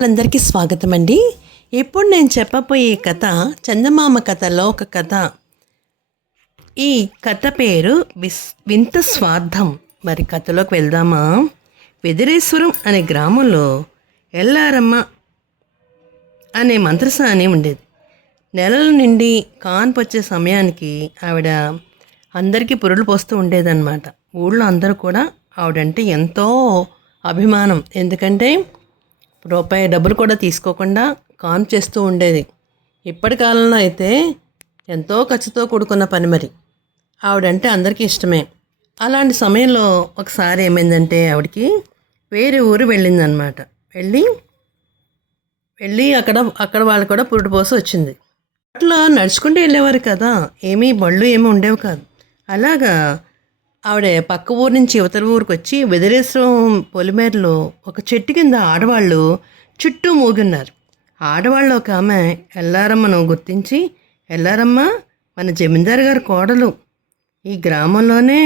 అందరికీ స్వాగతం అండి. ఇప్పుడు నేను చెప్పబోయే కథ చందమామ కథలో ఒక కథ. ఈ కథ పేరు వింత స్వార్థం. మరి కథలోకి వెళ్దామా? వెదిరేశ్వరం అనే గ్రామంలో ఎల్లారమ్మ అనే మంత్రసాని ఉండేది. నెలల నుండి కాన్పు వచ్చే సమయానికి ఆవిడ అందరికీ పురులు పోస్తూ ఉండేదన్నమాట. ఊళ్ళో అందరూ కూడా ఆవిడంటే ఎంతో అభిమానం. ఎందుకంటే రూపాయి డబ్బులు కూడా తీసుకోకుండా కాన్ చేస్తూ ఉండేది. ఇప్పటి కాలంలో అయితే ఎంతో ఖర్చుతో కూడుకున్న పని. మరి ఆవిడంటే అందరికీ ఇష్టమే. అలాంటి సమయంలో ఒకసారి ఏమైందంటే ఆవిడకి వేరే ఊరు వెళ్ళిందనమాట. వెళ్ళి అక్కడ వాళ్ళు కూడా పురుడు పోసి వచ్చింది. అట్లా నడుచుకుంటూ వెళ్ళేవారు కదా, ఏమీ బళ్ళు ఏమీ ఉండేవి కాదు. అలాగా ఆవిడ పక్క ఊరు నుంచి ఇవతల ఊరికి వచ్చి వెదిరేశ్వరం పొలిమేరలో ఒక చెట్టు కింద ఆడవాళ్ళు చుట్టూ మూగున్నారు. ఆడవాళ్ళు ఒక ఆమె ఎల్లారమ్మను గుర్తించి, ఎల్లారమ్మ మన జమీందారు గారి కోడలు, ఈ గ్రామంలోనే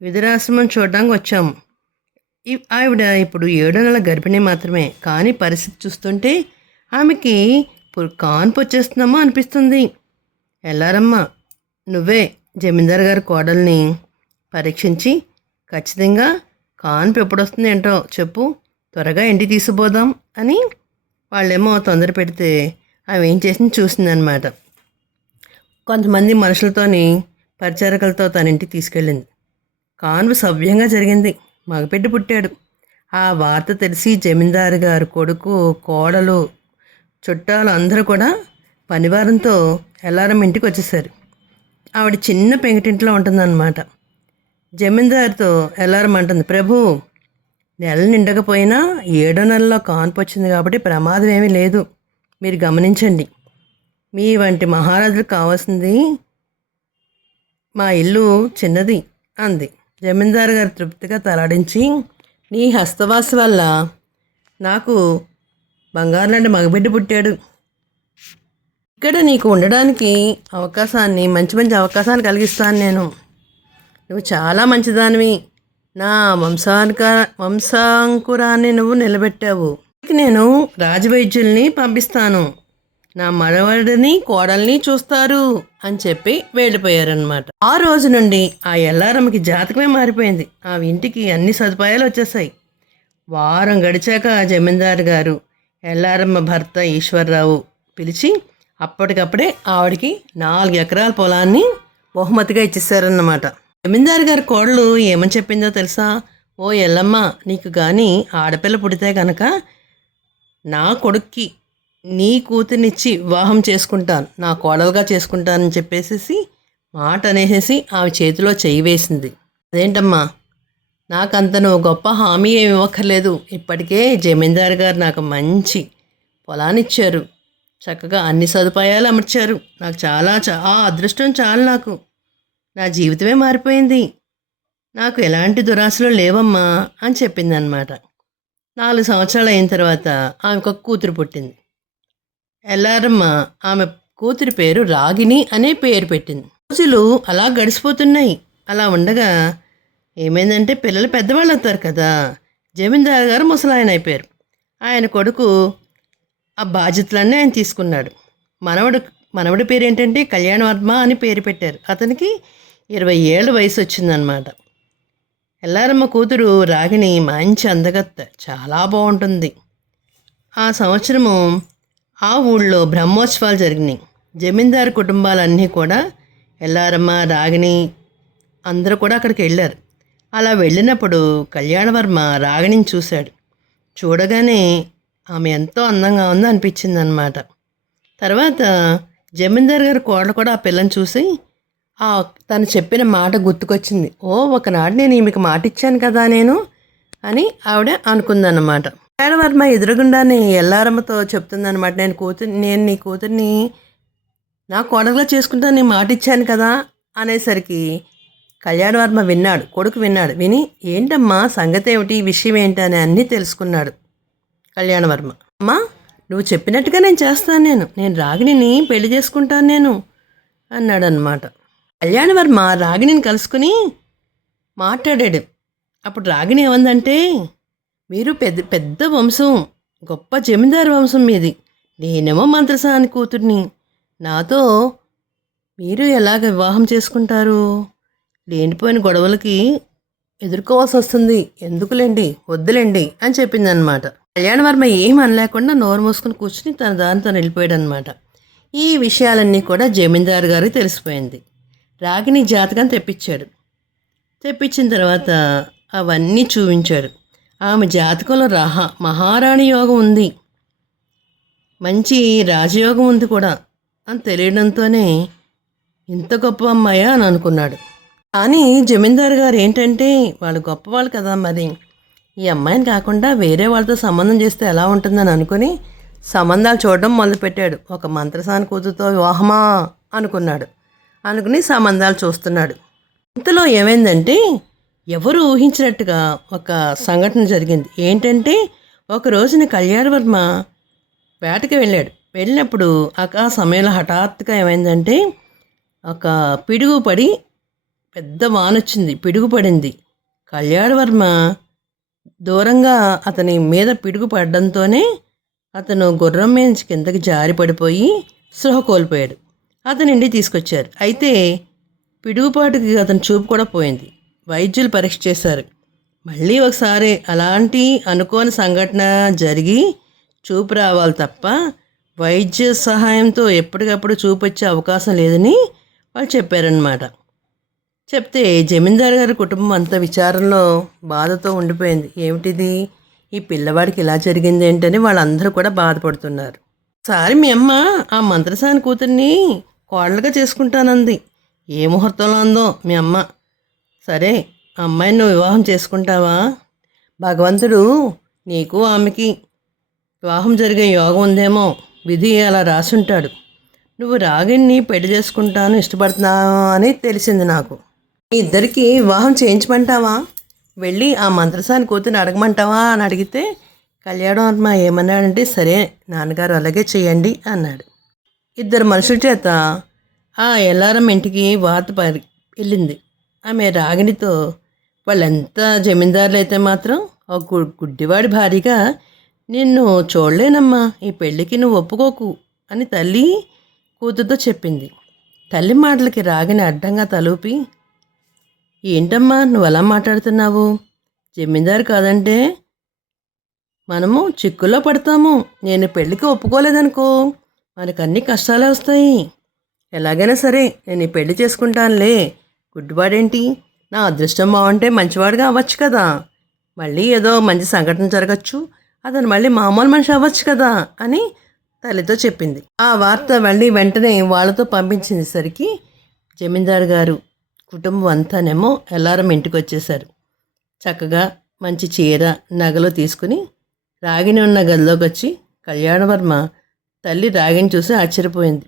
విధురాశ్రమం చూడడానికి వచ్చాము. ఆవిడ ఇప్పుడు 7 నెలల గర్భిణి మాత్రమే, కానీ పరిస్థితి చూస్తుంటే ఆమెకి కాన్పు వచ్చేస్తున్నామో అనిపిస్తుంది. ఎల్లారమ్మ, నువ్వే జమీందారు గారి కోడల్ని పరీక్షించి ఖచ్చితంగా కాన్పు ఎప్పుడు వస్తుంది ఏంటో చెప్పు, త్వరగా ఇంటికి తీసుకుపోదాం అని వాళ్ళేమో తొందర పెడితే ఆమె ఏం చేసింది చూసిందనమాట. కొంతమంది మనుషులతోని పరిచారకులతో తన ఇంటికి తీసుకెళ్ళింది. కాన్పు సవ్యంగా జరిగింది. మగబిడ్డ పుట్టాడు. ఆ వార్త తెలిసి జమీందారు గారు కొడుకు, కోడలు, చుట్టాలు అందరూ కూడా పనివారంతో ఎల్లారమ్మ ఇంటికి వచ్చేసారు. ఆవిడ చిన్న పెంకుటింట్లో ఉంటుందన్నమాట. జమీందారుతో ఎల్లారమ్మ అంటుంది, ప్రభు, నెల నిండకపోయినా 7వ నెలలో కాన్పు వచ్చింది కాబట్టి ప్రమాదం ఏమీ లేదు, మీరు గమనించండి. మీ వంటి మహారాజులకు కావాల్సింది మా ఇల్లు చిన్నది అంది. జమీందారు గారు తృప్తిగా తలాడించి, నీ హస్తవాస వల్ల నాకు బంగారు లాంటి మగబిడ్డ పుట్టాడు. ఇక్కడ నీకు ఉండడానికి మంచి మంచి అవకాశాన్ని కలిగిస్తాను నేను. నువ్వు చాలా మంచిదానివి. నా వంశాంకురాన్ని నువ్వు నిలబెట్టావు. నేను రాజవైద్యుల్ని పంపిస్తాను, నా మనవడిని కోడల్ని చూస్తారు అని చెప్పి వెళ్ళిపోయారనమాట. ఆ రోజు నుండి ఆ ఎల్లారమ్మకి జాతకమే మారిపోయింది. ఆ ఇంటికి అన్ని సదుపాయాలు వచ్చేసాయి. వారం గడిచాక జమీందారు గారు ఎల్లారమ్మ భర్త ఈశ్వరరావు పిలిచి అప్పటికప్పుడే ఆవిడికి 4 ఎకరాల పొలాన్ని బహుమతిగా ఇచ్చేసారన్నమాట. జమీందారు గారి కోడలు ఏమని చెప్పిందో తెలుసా? ఓ ఎల్లమ్మ, నీకు కానీ ఆడపిల్ల పుడితే కనుక నా కొడుక్కి నీ కూతుర్నిచ్చి వివాహం చేసుకుంటాను, నా కోడలుగా చేసుకుంటానని చెప్పేసి మాట అనేసి ఆమె చేతిలో చెయ్యి వేసింది. అదేంటమ్మా, నాకంత నువ్వు గొప్ప హామీ ఏమి ఇవ్వక్కర్లేదు. ఇప్పటికే జమీందారు గారు నాకు మంచి పొలాన్ని ఇచ్చారు, చక్కగా అన్ని సదుపాయాలు అమర్చారు. నాకు చాలా అదృష్టం చాలు. నాకు నా జీవితమే మారిపోయింది. నాకు ఎలాంటి దురాశలు లేవమ్మా అని చెప్పిందనమాట. 4 సంవత్సరాలు అయిన తర్వాత ఆమెకు ఒక కూతురు పుట్టింది. ఎల్లారమ్మ ఆమె కూతురి పేరు రాగిణి అనే పేరు పెట్టింది. రోజులు అలా గడిచిపోతున్నాయి. అలా ఉండగా ఏమైందంటే పిల్లలు పెద్దవాళ్ళు అవుతారు కదా. జమీందారు గారు ముసలాయన అయిపోయారు. ఆయన కొడుకు ఆ బాధ్యతలన్నీ ఆయన తీసుకున్నాడు. మనవడి పేరు ఏంటంటే కళ్యాణవర్మ అని పేరు పెట్టారు. అతనికి 20 ఏళ్ళ వయసు వచ్చిందనమాట. ఎల్లారమ్మ కూతురు రాగిణి మంచి అందగత్త, చాలా బాగుంటుంది. ఆ సంవత్సరము ఆ ఊళ్ళో బ్రహ్మోత్సవాలు జరిగినాయి. జమీందారు కుటుంబాలన్నీ కూడా ఎల్లారమ్మ, రాగిణి అందరూ కూడా అక్కడికి వెళ్ళారు. అలా వెళ్ళినప్పుడు కళ్యాణవర్మ రాగిణిని చూశాడు. చూడగానే ఆమె ఎంతో అందంగా ఉందో అనిపించింది అన్నమాట. తర్వాత జమీందారు గారి కోడలు కూడా ఆ పిల్లని చూసి తను చెప్పిన మాట గుర్తుకొచ్చింది. ఒకనాడు నేను ఈమెకు మాట ఇచ్చాను కదా నేను అని ఆవిడ అనుకుందన్నమాట. కళ్యాణవర్మ ఎదురుగుండానే ఎల్లారమ్మతో చెప్తుందన్నమాట, నేను నీ కూతుర్ని నా కోడలుగా చేసుకుంటాను, నేను మాట ఇచ్చాను కదా అనేసరికి కళ్యాణవర్మ విన్నాడు, కొడుకు విన్నాడు. విని ఏంటమ్మా సంగతి ఏమిటి, విషయం ఏంటి అని అన్నీ తెలుసుకున్నాడు కళ్యాణవర్మ. అమ్మా, నువ్వు చెప్పినట్టుగా నేను చేస్తాను, నేను రాగిణిని పెళ్లి చేసుకుంటాను నేను అన్నాడు అన్నమాట. కళ్యాణవర్మ రాగిణిని కలుసుకుని మాట్లాడాడు. అప్పుడు రాగిణి ఏమందంటే, మీరు పెద్ద పెద్ద వంశం, గొప్ప జమీందారు వంశం మీది, నేనేమో మంత్రసాని కూతుర్ని. నాతో మీరు ఎలాగ వివాహం చేసుకుంటారు? లేనిపోయిన గొడవలకి ఎదుర్కోవాల్సి వస్తుంది, ఎందుకులేండి, వద్దులేండి అని చెప్పిందనమాట. కళ్యాణవర్మ ఏం అనలేకుండా నోరు మూసుకుని కూర్చుని తన దారిని తను వెళ్ళిపోయాడు అనమాట. ఈ విషయాలన్నీ కూడా జమీందారు గారికి తెలిసిపోయింది. రాగిణి జాతకం తెప్పించాడు. తెప్పించిన తర్వాత అవన్నీ చూపించాడు. ఆమె జాతకంలో మహారాణి యోగం ఉంది, మంచి రాజయోగం ఉంది కూడా అని తెలియడంతోనే ఇంత గొప్ప అమ్మాయా అని అనుకున్నాడు. కానీ జమీందారు గారు ఏంటంటే వాళ్ళు గొప్పవాళ్ళు కదా, మరి ఈ అమ్మాయిని కాకుండా వేరే వాళ్ళతో సంబంధం చేస్తే ఎలా ఉంటుందని అనుకుని సంబంధాలు చూడడం మొదలుపెట్టాడు. ఒక మంత్రసాని కూతురుతో వివాహమా అనుకున్నాడు. అనుకుని సంబంధాలు చూస్తున్నాడు. ఇంతలో ఏమైందంటే ఎవరు ఊహించినట్టుగా ఒక సంఘటన జరిగింది. ఏంటంటే ఒక రోజున కళ్యాణవర్మ వేటకి వెళ్ళాడు. వెళ్ళినప్పుడు ఆ సమయంలో హఠాత్తుగా ఏమైందంటే ఒక పిడుగు పడి పెద్ద వానొచ్చింది, పిడుగు పడింది. కళ్యాణవర్మ దూరంగా అతని మీద పిడుగు పడడంతోనే అతను గుర్రం మీద కిందకి జారి పడిపోయి స్పృహ కోల్పోయాడు. అతని ఇంటికి తీసుకొచ్చారు. అయితే పిడుగుపాటుకి అతని చూపు కూడా పోయింది. వైద్యులు పరీక్ష చేశారు. మళ్ళీ ఒకసారి అలాంటి అనుకోని సంఘటన జరిగి చూపు రావాలి తప్ప వైద్య సహాయంతో ఎప్పటికప్పుడు చూపు వచ్చే అవకాశం లేదని వాళ్ళు చెప్పారనమాట. చెప్తే జమీందారు గారి కుటుంబం అంతా విచారంలో బాధతో ఉండిపోయింది. ఏమిటిది, ఈ పిల్లవాడికి ఇలా జరిగింది ఏంటని వాళ్ళందరూ కూడా బాధపడుతున్నారు. ఒకసారి మీ అమ్మ ఆ మంత్రసాని కూతుర్ని కోడలుగా చేసుకుంటానంది. ఏ ముహూర్తంలో అందో మీ అమ్మ. సరే, ఆ అమ్మాయిని నువ్వు వివాహం చేసుకుంటావా? భగవంతుడు నీకు ఆమెకి వివాహం జరిగే యోగం ఉందేమో, విధి అలా రాసుంటాడు. నువ్వు రాగిణ్ణి పెళ్లి చేసుకుంటాను ఇష్టపడుతున్నావు అని తెలిసింది నాకు. మీ ఇద్దరికి వివాహం చేయించమంటావా? వెళ్ళి ఆ మంత్రసాని కూతుర్ని అడగమంటావా అని అడిగితే కళ్యాణవర్మ ఏమన్నాడంటే సరే నాన్నగారు అలాగే చేయండి అన్నాడు. ఇద్దరు మనుషుల చేత ఆ ఎల్లారం ఇంటికి వార్త వెళ్ళింది. ఆమె రాగిణితో వాళ్ళెంత జమీందారులు అయితే మాత్రం ఒక గుడ్డివాడి భారీగా నిన్ను చూడలేనమ్మా, ఈ పెళ్ళికి నువ్వు ఒప్పుకోకు అని తల్లి కూతురుతో చెప్పింది. తల్లి మాటలకి రాగిణి అడ్డంగా తలూపి ఏంటమ్మా నువ్వు అలా మాట్లాడుతున్నావు? జమీందారు కాదంటే మనము చిక్కుల్లో పడతాము. నేను పెళ్ళికి ఒప్పుకోలేదనుకో మనకు అన్ని కష్టాలే వస్తాయి. ఎలాగైనా సరే నేను ఈ పెళ్లి చేసుకుంటానులే. గుడ్డివాడేంటి, నా అదృష్టం బాగుంటే మంచివాడిగా అవ్వచ్చు కదా, మళ్ళీ ఏదో మంచి సంఘటన జరగచ్చు, అతను మళ్ళీ మామూలు మనిషి అవ్వచ్చు కదా అని తల్లితో చెప్పింది. ఆ వార్త మళ్ళీ వెంటనే వాళ్ళతో పంపించేసరికి జమీందారు గారు కుటుంబం అంతానేమో ఎల్లారం ఇంటికి వచ్చేసారు. చక్కగా మంచి చీర నగలు తీసుకుని రాగిణి ఉన్న గదిలోకి వచ్చి కళ్యాణవర్మ తల్లి రాగిని చూసి ఆశ్చర్యపోయింది.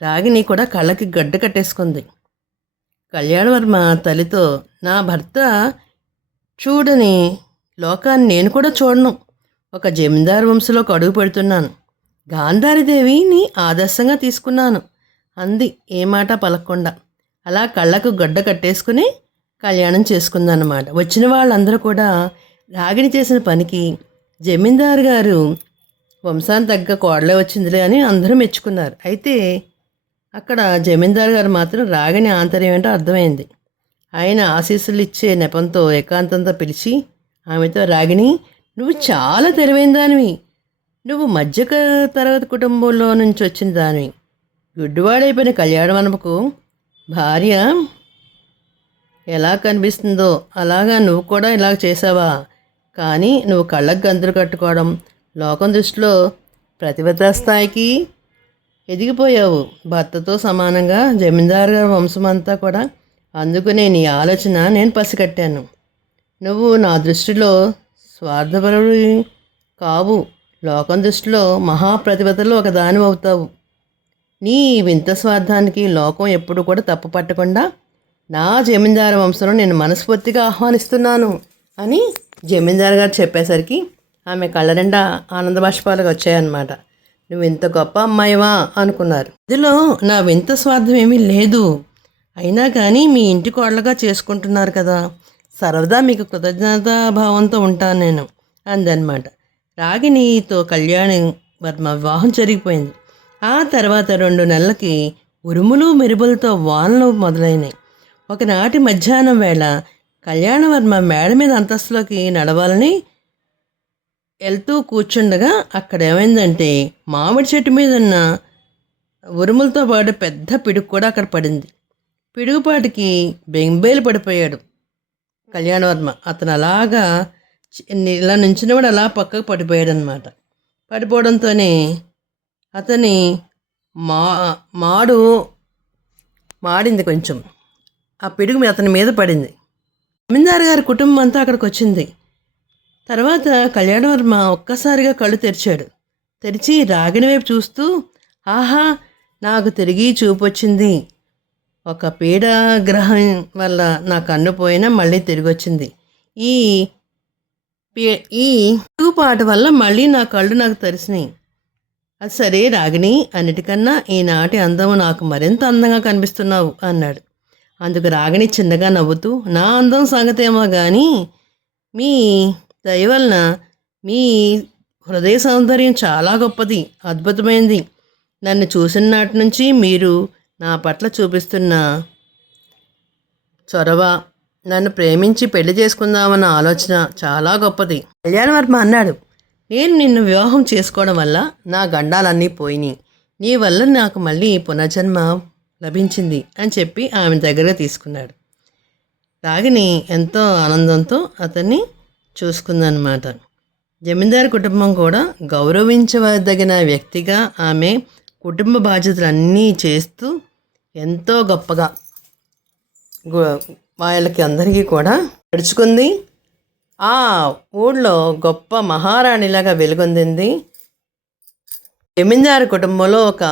రాగిని కూడా కళ్ళకి గడ్డ కట్టేసుకుంది. కళ్యాణవర్మ తల్లితో నా భర్త చూడని లోకాన్ని నేను కూడా చూడను. ఒక జమీందారు వంశంలోకి అడుగు పెడుతున్నాను. గాంధారీదేవిని ఆదర్శంగా తీసుకున్నాను అంది ఏ మాట పలకకుండా. అలా కళ్ళకు గడ్డ కట్టేసుకుని కళ్యాణం చేసుకుందన్నమాట. వచ్చిన వాళ్ళందరూ కూడా రాగిణి చేసిన పనికి జమీందారు గారు వంశానికి తగ్గ కోడలే వచ్చిందిలే అని అందరూ మెచ్చుకున్నారు. అయితే అక్కడ జమీందారు గారు మాత్రం రాగిణి ఆంతర్యం ఏంటో అర్థమైంది. ఆయన ఆశీస్సులు ఇచ్చే నెపంతో ఏకాంతంతో పిలిచి ఆమెతో రాగిణి, నువ్వు చాలా తెలివైన దానివి, నువ్వు మధ్య తరగతి కుటుంబంలో నుంచి వచ్చిన దానివి. గుడ్డివాడైపోయిన కళ్యాణవనముకు భార్య ఎలా కనిపిస్తుందో అలాగా నువ్వు కూడా ఇలా చేసావా? కానీ నువ్వు కళ్ళకు గంతులు కట్టుకోవడం, లోకం దృష్టిలో ప్రతిభతా స్థాయికి ఎదిగిపోయావు. భర్తతో సమానంగా జమీందారు గారి వంశం అంతా కూడా. అందుకనే నీ ఆలోచన నేను పసిగట్టాను. నువ్వు నా దృష్టిలో స్వార్థపరుడు కావు, లోకం దృష్టిలో మహాప్రతిభతలో ఒక దాని అవుతావు. నీ వింత స్వార్థానికి లోకం ఎప్పుడు కూడా తప్పు పట్టకుండా నా జమీందారు వంశంలో నేను మనస్ఫూర్తిగా ఆహ్వానిస్తున్నాను అని జమీందారు గారు చెప్పేసరికి ఆమె కళ్ళ నిండా ఆనంద బాష్పాలుగా వచ్చాయన్నమాట. నువ్వు ఇంత గొప్ప అమ్మాయివా అనుకున్నారు. ఇందులో నా వింత స్వార్థం ఏమీ లేదు. అయినా కానీ మీ ఇంటి కోడలుగా చేసుకుంటున్నారు కదా, సర్వదా మీకు కృతజ్ఞతాభావంతో ఉంటాను నేను అందనమాట. రాగిణితో కళ్యాణి వర్మ వివాహం జరిగిపోయింది. ఆ తర్వాత 2 నెలలకి ఉరుములు మెరుపులతో వానలు మొదలైనాయి. ఒకనాటి మధ్యాహ్నం వేళ కళ్యాణవర్మ మేడ మీద అంతస్తులోకి నడవాలని వెళ్తూ కూర్చుండగా అక్కడ ఏమైందంటే మామిడి చెట్టు మీద ఉన్న ఉరుములతో పాటు పెద్ద పిడుగు కూడా అక్కడ పడింది. పిడుగుపాటికి బెంబేలు పడిపోయాడు కళ్యాణవర్మ. అతను అలాగా ఇలా నుంచినవాడు అలా పక్కకు పడిపోయాడు అనమాట. పడిపోవడంతోనే అతని మాడు మాడింది కొంచెం. ఆ పిడుగు అతని మీద పడింది. జమీందారు గారి కుటుంబం అంతా అక్కడికి వచ్చింది. తర్వాత కళ్యాణవర్మ ఒక్కసారిగా కళ్ళు తెరిచాడు. తెరిచి రాగిణి వైపు చూస్తూ, ఆహా, నాకు తిరిగి చూపు వచ్చింది. ఒక పీడాగ్రహం వల్ల నా కన్ను పోయినా మళ్ళీ తిరిగి వచ్చింది. ఈ పిడుగుపాటు వల్ల మళ్ళీ నా కళ్ళు నాకు తెరిచినాయి. అది సరే రాగిణి, అన్నిటికన్నా ఈనాటి అందము నాకు మరింత అందంగా కనిపిస్తున్నావు అన్నాడు. అందుకు రాగిణి చిన్నగా నవ్వుతూ, నా అందం సంగతేమో కానీ మీ దయ వలన మీ హృదయ సౌందర్యం చాలా గొప్పది, అద్భుతమైనది. నన్ను చూసిన నాటి నుంచి మీరు నా పట్ల చూపిస్తున్న చొరవ, నన్ను ప్రేమించి పెళ్లి చేసుకుందామన్న ఆలోచన చాలా గొప్పది. కళ్యాణవర్మ అన్నాడు, నేను నిన్ను వివాహం చేసుకోవడం వల్ల నా గండాలన్నీ పోయినాయి. నీ వల్ల నాకు మళ్ళీ పునర్జన్మ లభించింది అని చెప్పి ఆమె దగ్గరగా తీసుకున్నాడు. రాగిణి ఎంతో ఆనందంతో అతన్ని చూసుకుందన్నమాట. జమీందారు కుటుంబం కూడా గౌరవించదగిన వ్యక్తిగా ఆమె కుటుంబ బాధ్యతలన్నీ చేస్తూ ఎంతో గొప్పగా వాళ్ళకి అందరికీ కూడా నడుచుకుంది. ఆ ఊళ్ళో గొప్ప మహారాణిలాగా వెలుగొందింది. జమీందారు కుటుంబంలో ఒక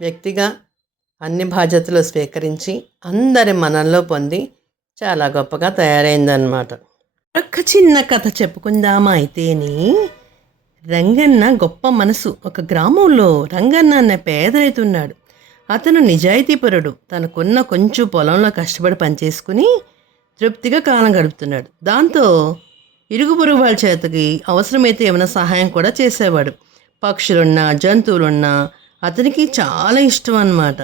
వ్యక్తిగా అన్ని బాధ్యతలు స్వీకరించి అందరి మనల్లో పొంది చాలా గొప్పగా తయారైందన్నమాట. ఒక చిన్న కథ చెప్పుకుందామా అయితేని. రంగన్న గొప్ప మనసు. ఒక గ్రామంలో రంగన్న అనే పేద రైతు ఉన్నాడు. అతను నిజాయితీపరుడు. తనకున్న కొంచెం పొలంలో కష్టపడి పనిచేసుకుని తృప్తిగా కాలం గడుపుతున్నాడు. దాంతో ఇరుగు పొరుగు వాళ్ళ చేతకి అవసరమైతే ఏమైనా సహాయం కూడా చేసేవాడు. పక్షులున్నా జంతువులున్నా అతనికి చాలా ఇష్టం అన్నమాట.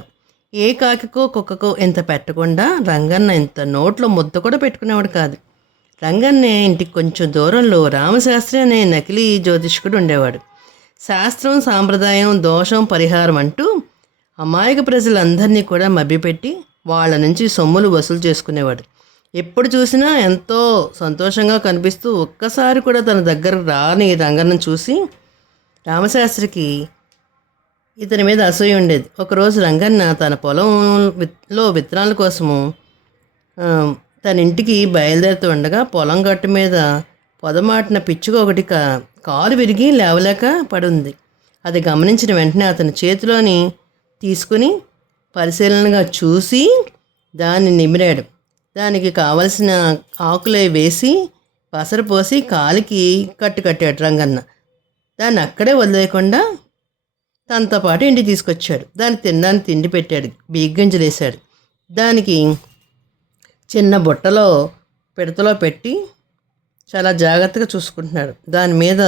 ఏ కాకికో కుక్కకో ఇంత పెట్టకుండా రంగన్న ఇంత నోట్లో ముద్ద కూడా పెట్టుకునేవాడు కాదు. రంగన్నే ఇంటికి కొంచెం దూరంలో రామశాస్త్రి అనే నకిలీ జ్యోతిష్కుడు ఉండేవాడు. శాస్త్రం, సాంప్రదాయం, దోషం, పరిహారం అంటూ అమాయక ప్రజలందరినీ కూడా మభ్యపెట్టి వాళ్ళ నుంచి సొమ్ములు వసూలు చేసుకునేవాడు. ఎప్పుడు చూసినా ఎంతో సంతోషంగా కనిపిస్తూ ఒక్కసారి కూడా తన దగ్గర రాని రంగన్న చూసి రామశాస్త్రికి ఇతని మీద అసూయ ఉండేది. ఒకరోజు రంగన్న తన పొలంలో విత్తనాల కోసము తన ఇంటికి బయలుదేరుతూ ఉండగా పొలం గట్టు మీద పొదమాటిన పిచ్చుక ఒకటి కాలు విరిగి లేవలేక పడుంది. అది గమనించిన వెంటనే అతని చేతిలోని తీసుకుని పరిశీలనగా చూసి దాన్ని నిమిరాడు. దానికి కావలసిన ఆకులే వేసి పసరు పోసి కాలికి కట్టాడు రంగన్న. దాన్ని అక్కడే వదిలేయకుండా తనతో పాటు ఇంటికి తీసుకొచ్చాడు. దాన్ని తినడానికి తిండి పెట్టాడు, బియ్యంగింజలు వేశాడు. దానికి చిన్న బుట్టలో పిడతలో పెట్టి చాలా జాగ్రత్తగా చూసుకుంటున్నాడు. దాని మీద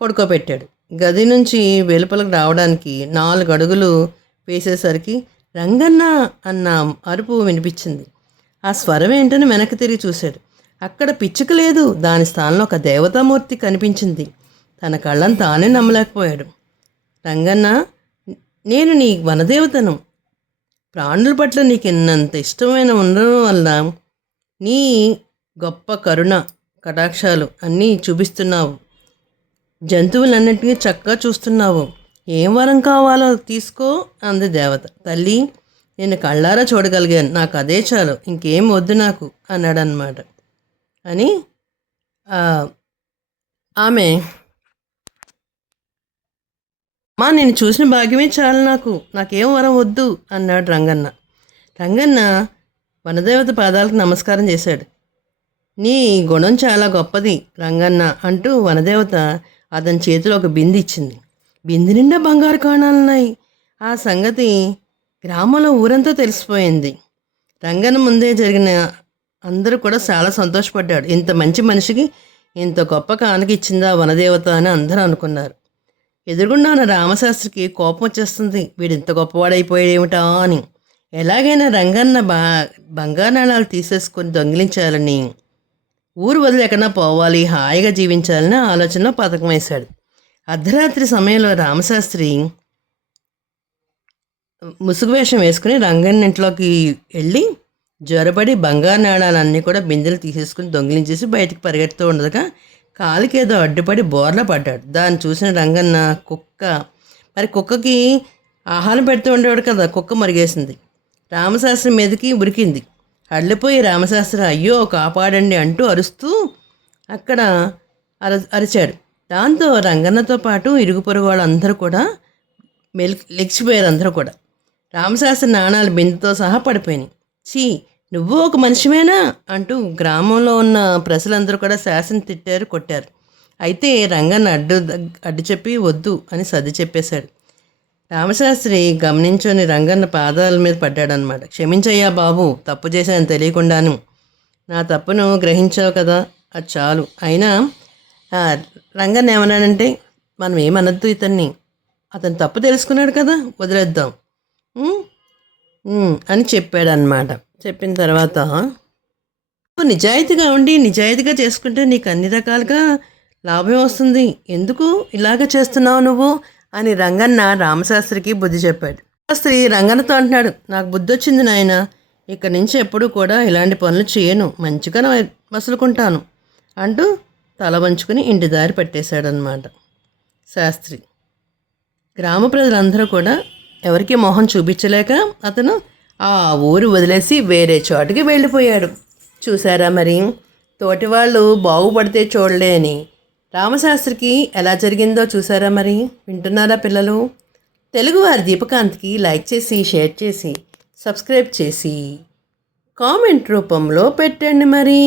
పడుకోబెట్టాడు. గది నుంచి వెలుపలకు రావడానికి 4 అడుగులు వేసేసరికి రంగన్న అన్న అరుపు వినిపించింది. ఆ స్వరం ఏంటని వెనక్కి తిరిగి చూశాడు. అక్కడ పిచ్చుక లేదు. దాని స్థానంలో ఒక దేవతామూర్తి కనిపించింది. తన కళ్ళను తానే నమ్మలేకపోయాడు. రంగన్న, నేను నీ వనదేవతను. ప్రాణుల పట్ల నీకు ఎన్నంత ఇష్టమైన ఉండడం వల్ల నీ గొప్ప కరుణ కటాక్షాలు అన్నీ చూపిస్తున్నావు. జంతువులన్నింటినీ చక్కగా చూస్తున్నావు. ఏం వరం కావాలో తీసుకో అంది దేవత. తల్లి, నేను కళ్ళారా చూడగలిగాను, నాకు అదే చాలు, ఇంకేం వద్దు నాకు అన్నాడనమాట. అని ఆమె, మా నేను చూసిన భాగ్యమే చాలు, నాకేం వరం వద్దు అన్నాడు రంగన్న. రంగన్న వనదేవత పాదాలకు నమస్కారం చేశాడు. నీ గుణం చాలా గొప్పది రంగన్న అంటూ వనదేవత అతని చేతిలో ఒక బింది ఇచ్చింది. బింది నిండా బంగారు కాణాలున్నాయి. ఆ సంగతి గ్రామంలో ఊరంతా తెలిసిపోయింది. రంగన్న ముందే జరిగిన అందరూ కూడా చాలా సంతోషపడ్డాడు. ఇంత మంచి మనిషికి ఇంత గొప్ప కానుక ఇచ్చిందా వనదేవత అని అందరూ అనుకున్నారు. ఎదురుగుండా ఉన్న రామశాస్త్రికి కోపం వచ్చేస్తుంది. వీడు ఇంత గొప్పవాడైపోయాడేమిటా అని. ఎలాగైనా రంగన్న బంగారు నాణాలు తీసేసుకొని దొంగిలించాలని, ఊరు వదిలి ఎక్కడన్నా పోవాలి, హాయిగా జీవించాలని ఆలోచనలో పథకం వేశాడు. అర్ధరాత్రి సమయంలో రామశాస్త్రి ముసుగు వేషం వేసుకుని రంగన్న ఇంట్లోకి వెళ్ళి జ్వరపడి బంగారు నాణాలన్నీ కూడా బిందెలు తీసేసుకుని దొంగిలించేసి బయటికి పరిగెడుతూ ఉండగా కాలికి ఏదో అడ్డుపడి బోర్లా పడ్డాడు. దాన్ని చూసిన రంగన్న కుక్కకి ఆహారం పెడుతూ ఉండేవాడు కదా, కుక్క మరిగేసింది. రామశాస్త్రి మీదకి ఉరికింది. అడ్లిపోయి రామశాస్త్రి అయ్యో కాపాడండి అంటూ అరుస్తూ అక్కడ అరిచాడు. దాంతో రంగన్నతో పాటు ఇరుగు పొరుగు వాళ్ళందరూ కూడా లెగిచిపోయారు. అందరూ కూడా రామశాస్త్రి నాణాలు బిందుతో సహా పడిపోయినాయి. చీ, నువ్వు ఒక మనిషివేనా అంటూ గ్రామంలో ఉన్న ప్రజలందరూ కూడా శాసన తిట్టారు, కొట్టారు. అయితే రంగన్న అడ్డు చెప్పి వద్దు అని సర్ది చెప్పేశాడు. రామశాస్త్రి గమనించుని రంగన్న పాదాల మీద పడ్డాడనమాట. క్షమించయ్యా బాబు, తప్పు చేశాను తెలియకుండాను. నా తప్పును గ్రహించావు కదా, అది చాలు. అయినా రంగన్న ఏమన్నాడంటే, మనం ఏమనద్దు ఇతన్ని, అతను తప్పు తెలుసుకున్నాడు కదా, వదిలేద్దాం అని చెప్పాడనమాట. చెప్పిన తర్వాత నిజాయితీగా ఉండి నిజాయితీగా చేసుకుంటే నీకు అన్ని రకాలుగా లాభం వస్తుంది, ఎందుకు ఇలాగ చేస్తున్నావు నువ్వు అని రంగన్న రామశాస్త్రికి బుద్ధి చెప్పాడు. శాస్త్రి రంగన్నతో అంటున్నాడు, నాకు బుద్ధి వచ్చింది నాయన, ఇక్కడి నుంచి ఎప్పుడు కూడా ఇలాంటి పనులు చేయను, మంచిగా మసులుకుంటాను అంటూ తల వంచుకుని ఇంటి దారి పట్టేశాడనమాట శాస్త్రి. గ్రామ ప్రజలందరూ కూడా ఎవరికి మొహం చూపించలేక అతను ఆ ఊరు వదిలేసి వేరే చోటుకి వెళ్ళిపోయాడు. చూసారా మరి, తోటి వాళ్ళు బాగుపడితే చూడలే అని రామశాస్త్రికి ఎలా జరిగిందో చూసారా మరి. వింటున్నారా పిల్లలు? తెలుగువారి దీపకాంత్కి లైక్ చేసి, షేర్ చేసి, సబ్స్క్రైబ్ చేసి, కామెంట్ రూపంలో పెట్టండి మరి.